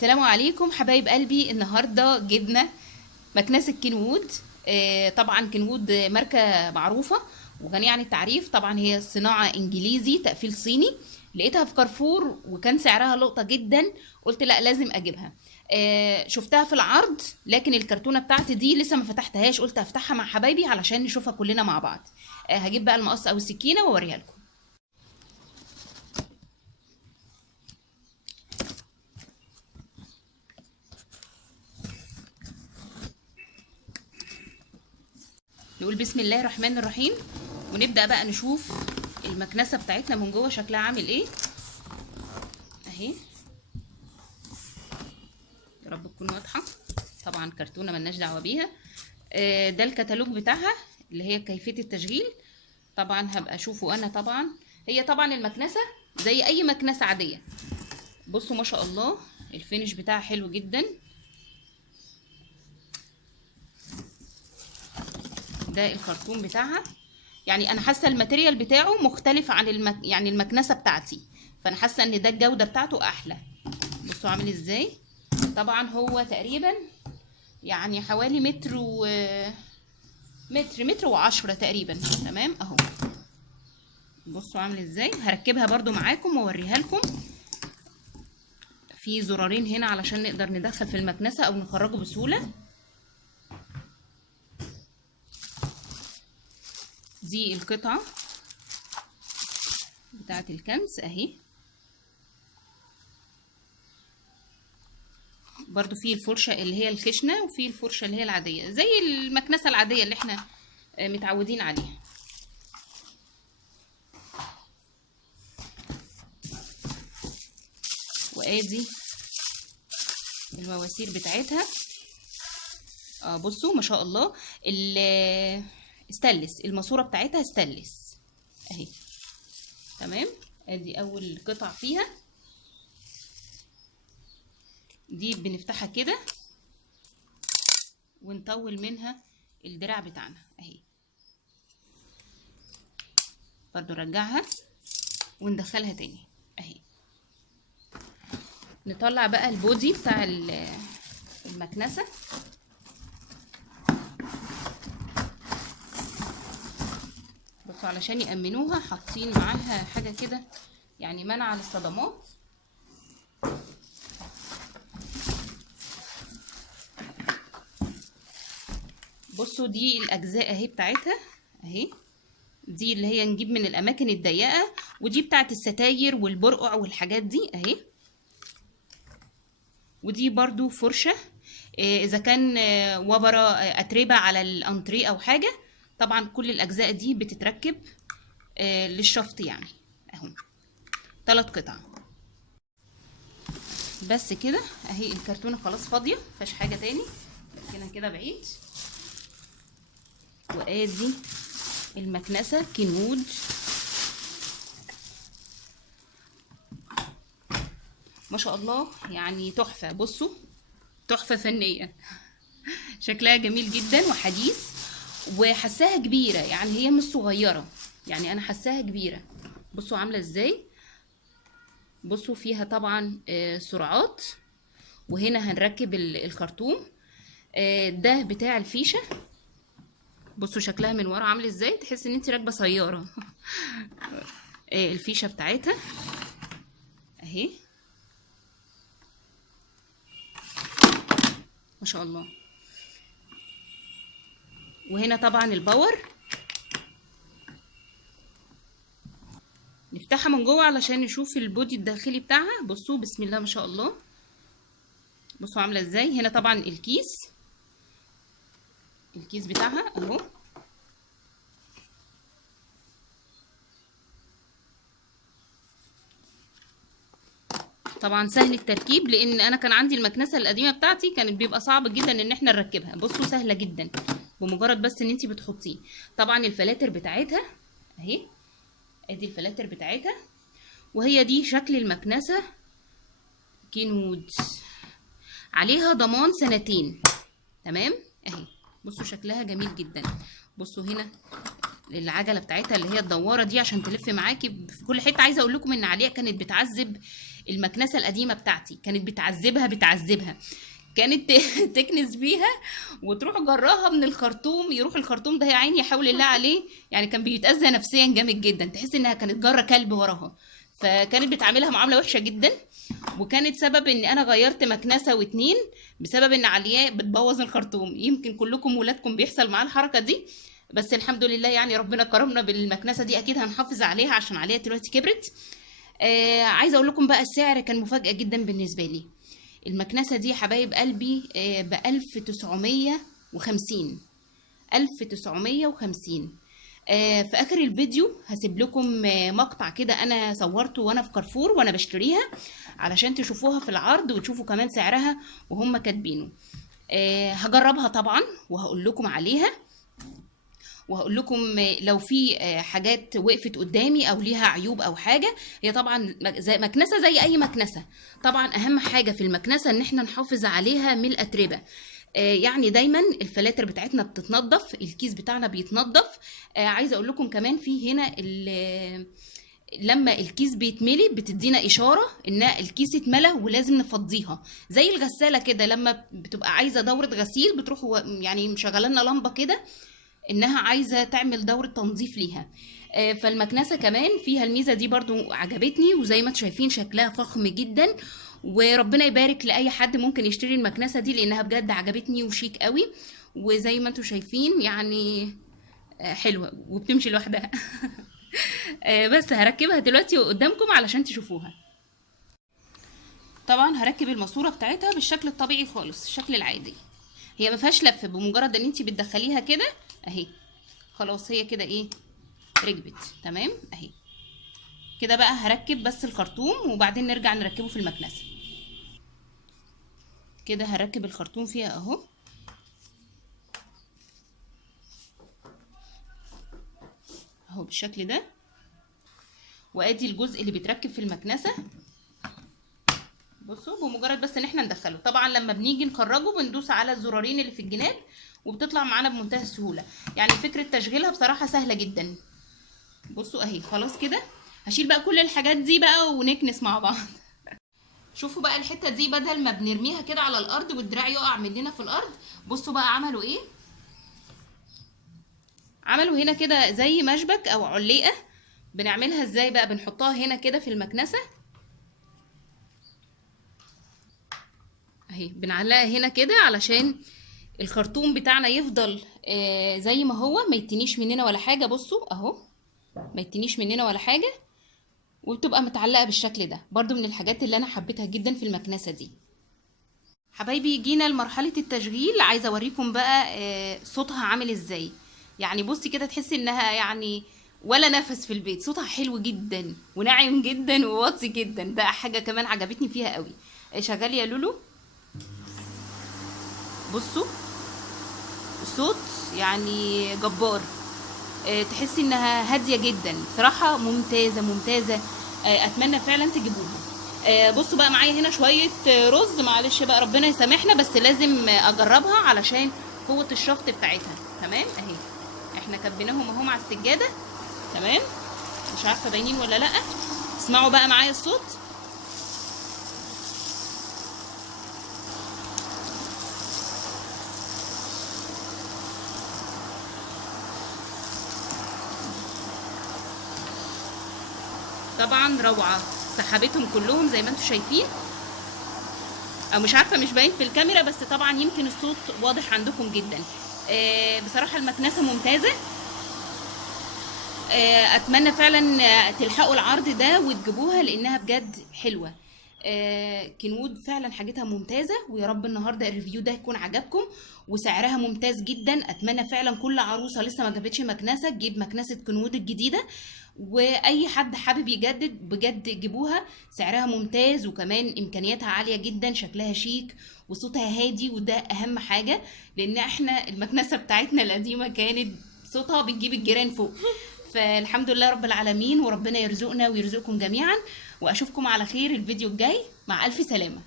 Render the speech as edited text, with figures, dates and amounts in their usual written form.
السلام عليكم حبايب قلبي. النهارده جبنا مكنسة كينوود. طبعا كينوود ماركة معروفة وغنية عن التعريف. طبعا هي صناعة انجليزي تقفيل صيني. لقيتها في كارفور وكان سعرها لقطة جدا، قلت لا لازم اجيبها. شفتها في العرض لكن الكرتونة بتاعتي دي لسه ما فتحتهاش، قلت افتحها مع حبايبي علشان نشوفها كلنا مع بعض. هجيب بقى المقص او السكينة واوريها لكم. نقول بسم الله الرحمن الرحيم ونبدأ بقى نشوف المكنسة بتاعتنا من جوه شكلها عامل ايه. اهي يا رب تكون واضحة. طبعا كرتونة ملناش دعوة بيها. ده الكتالوج بتاعها اللي هي كيفية التشغيل. طبعا هبقى اشوفه انا. طبعا هي طبعا المكنسة زي اي مكنسة عادية. بصوا ما شاء الله الفينش بتاعها حلو جدا. ده الكرتون بتاعها. يعني انا حاسه الماتيريال بتاعه مختلف عن يعني المكنسه بتاعتي، فانا حاسه ان ده الجوده بتاعته احلى. بصوا عامل ازاي. طبعا هو تقريبا يعني حوالي متر و10 تقريبا. تمام اهو. بصوا عامل ازاي. هركبها برضو معاكم واوريها لكم. في زرارين هنا علشان نقدر ندخل في المكنسه او نخرجه بسهوله. دي القطعة بتاعة الكنس اهي. برضو في الفرشة اللي هي الخشنة وفي الفرشة اللي هي العادية زي المكنسة العادية اللي احنا متعودين عليها. وادي المواسير بتاعتها. بصوا ما شاء الله استانلس. الماسورة بتاعتها استانلس اهي. تمام. ادي اول قطع فيها. دي بنفتحها كده ونطول منها الدراع بتاعنا اهي. برضو نرجعها وندخلها تاني اهي. نطلع بقى البودي بتاع المكنسة. بصوا علشان يأمنوها حاطين معاها حاجة كده يعني منع للصدمات. بصوا دي الأجزاء اهي بتاعتها اهي. دي اللي هي نجيب من الأماكن الضيقة، ودي بتاعت الستاير والبرقع والحاجات دي اهي. ودي برضو فرشة إذا كان وبرة أتربة على الأنتريه أو حاجة. طبعا كل الأجزاء دي بتتركب للشفط يعني اهو. 3 قطع بس كده اهي. الكرتونه خلاص فاضيه مفيهاش حاجه تاني. ركنها كده بعيد. وادي المكنسه كينوود. ما شاء الله يعني تحفه. بصوا تحفه فنيه. شكلها جميل جدا وحديث وحساها كبيره، يعني هي مش صغيره، يعني انا حساها كبيره. بصوا عامله ازاي. بصوا فيها طبعا سرعات. وهنا هنركب الخرطوم ده بتاع الفيشه. بصوا شكلها من ورا عامل ازاي، تحس ان انت راكبه سياره. الفيشه بتاعتها اهي ما شاء الله. وهنا طبعا الباور. نفتحها من جوه علشان نشوف البودي الداخلي بتاعها. بصوا بسم الله ما شاء الله. بصوا عامله ازاي. هنا طبعا الكيس بتاعها اهو. طبعا سهل التركيب لان انا كان عندي المكنسه القديمه بتاعتي كانت بيبقى صعب جدا ان احنا نركبها. بصوا سهله جدا بمجرد بس ان انت بتحطيه. طبعا الفلاتر بتاعتها اهي. ادي الفلاتر بتاعتها. وهي دي شكل المكنسه كينوود. عليها ضمان 2 سنين. تمام اهي. بصوا شكلها جميل جدا. بصوا هنا العجله بتاعتها اللي هي الدواره دي عشان تلف معاكي في كل حته. عايزه اقول لكم ان عليها كانت بتعذب المكنسه القديمه بتاعتي كانت بتعذبها، كانت تكنس بيها وتروح جراها من الخرطوم، يروح الخرطوم ده يا عيني يحاول الله عليه، يعني كان بيتأذى نفسيا جامد جدا، تحس انها كانت جرة كلب وراها، فكانت بتعاملها معاملة وحشة جدا. وكانت سبب ان انا غيرت مكنسة واتنين بسبب ان علياء بتبوظ الخرطوم. يمكن كلكم ولادكم بيحصل معاه الحركة دي، بس الحمد لله يعني ربنا كرمنا بالمكنسة دي، اكيد هنحافظ عليها عشان علياء دلوقتي كبرت. عايزة اقول لكم بقى السعر كان مفاجأة جدا بالنسبة لي. المكنسة دي حبايب قلبي ب1950. 1950. في اخر الفيديو هسيب لكم مقطع كده انا صورته وانا في كارفور وانا بشتريها، علشان تشوفوها في العرض وتشوفوا كمان سعرها وهم كاتبينه. هجربها طبعا وهقول لكم عليها، وهقول لكم لو في حاجات وقفت قدامي او ليها عيوب او حاجه. هي طبعا مكنسه زي اي مكنسه، طبعا اهم حاجه في المكنسه ان احنا نحافظ عليها من الاتربه. يعني دايما الفلاتر بتاعتنا بتتنضف، الكيس بتاعنا بيتنضف. عايزه اقول لكم كمان في هنا لما الكيس بيتملي بتدينا اشاره ان الكيس اتملى ولازم نفضيها، زي الغساله كده لما بتبقى عايزه دوره غسيل بتروح يعني مشغله لنا لمبه كده انها عايزه تعمل دوره تنظيف ليها. فالمكنسه كمان فيها الميزه دي برضو عجبتني، وزي ما انتم شايفين شكلها فخم جدا، وربنا يبارك لاي حد ممكن يشتري المكنسه دي لانها بجد عجبتني وشيك قوي، وزي ما انتم شايفين يعني حلوه وبتمشي لوحدها. بس هركبها دلوقتي قدامكم علشان تشوفوها. طبعا هركب الماسوره بتاعتها بالشكل الطبيعي خالص، الشكل العادي. هي ما فيهاش لف، بمجرد ان انت بتدخليها كده اهي خلاص هي كده ايه ركبت تمام اهي كده. بقى هركب بس الخرطوم وبعدين نرجع نركبه في المكنسه. كده هركب الخرطوم فيها اهو، اهو بالشكل ده، وادي الجزء اللي بيتركب في المكنسه. بصوا بمجرد بس ان احنا ندخله، طبعا لما بنيجي نخرجه بندوس على الزرارين اللي في الجناب وبتطلع معانا بمنتهى السهوله. يعني فكره تشغيلها بصراحه سهله جدا. بصوا اهي خلاص كده. هشيل بقى كل الحاجات دي بقى ونكنس مع بعض. شوفوا بقى الحته دي بدل ما بنرميها كده على الارض والدراع يقع مننا في الارض، بصوا بقى عملوا ايه. عملوا هنا كده زي مشبك او عليقه. بنعملها ازاي بقى؟ بنحطها هنا كده في المكنسه اهي، بنعلقها هنا كده علشان الخرطوم بتاعنا يفضل زي ما هو، ما يتنيش مننا ولا حاجه. بصوا اهو ما يتنيش مننا ولا حاجه، وبتبقى متعلقه بالشكل ده. برضو من الحاجات اللي انا حبيتها جدا في المكنسه دي. حبايبي جينا لمرحله التشغيل، عايزه اوريكم بقى صوتها عامل ازاي. يعني بصي كده تحسي انها يعني ولا نفس في البيت، صوتها حلو جدا وناعم جدا وواطي جدا. ده حاجه كمان عجبتني فيها قوي. شغال يا لولو. بصوا الصوت يعني جبار. تحسي انها هاديه جدا صراحه، ممتازه ممتازه. اتمنى فعلا تجيبوها. بصوا بقى معايا هنا شويه رز، معلش بقى ربنا يسامحنا، بس لازم اجربها علشان قوه الشفط بتاعتها. تمام اهي احنا كبيناهم اهم على السجاده تمام، مش عارفه باينين ولا لا. اسمعوا بقى معايا الصوت. طبعا روعه، سحبتهم كلهم زي ما انتم شايفين، او مش عارفه مش باين في الكاميرا، بس طبعا يمكن الصوت واضح عندكم جدا. بصراحه المكنسه ممتازه. اتمنى فعلا تلحقوا العرض ده وتجيبوها لانها بجد حلوه. كنوود فعلا حاجتها ممتازه، ويا رب النهارده الريفيو ده يكون عجبكم، وسعرها ممتاز جدا. اتمنى فعلا كل عروسه لسه ما جابتش مكنسه تجيب مكنسه كنوود الجديده، واي حد حابب يجدد بجد جيبوها. سعرها ممتاز وكمان امكانياتها عاليه جدا، شكلها شيك وصوتها هادي، وده اهم حاجه، لان احنا المكنسه بتاعتنا القديمه كانت صوتها بتجيب الجيران فوق. فالحمد لله رب العالمين، وربنا يرزقنا ويرزقكم جميعا، واشوفكم على خير الفيديو الجاي. مع الف سلامه.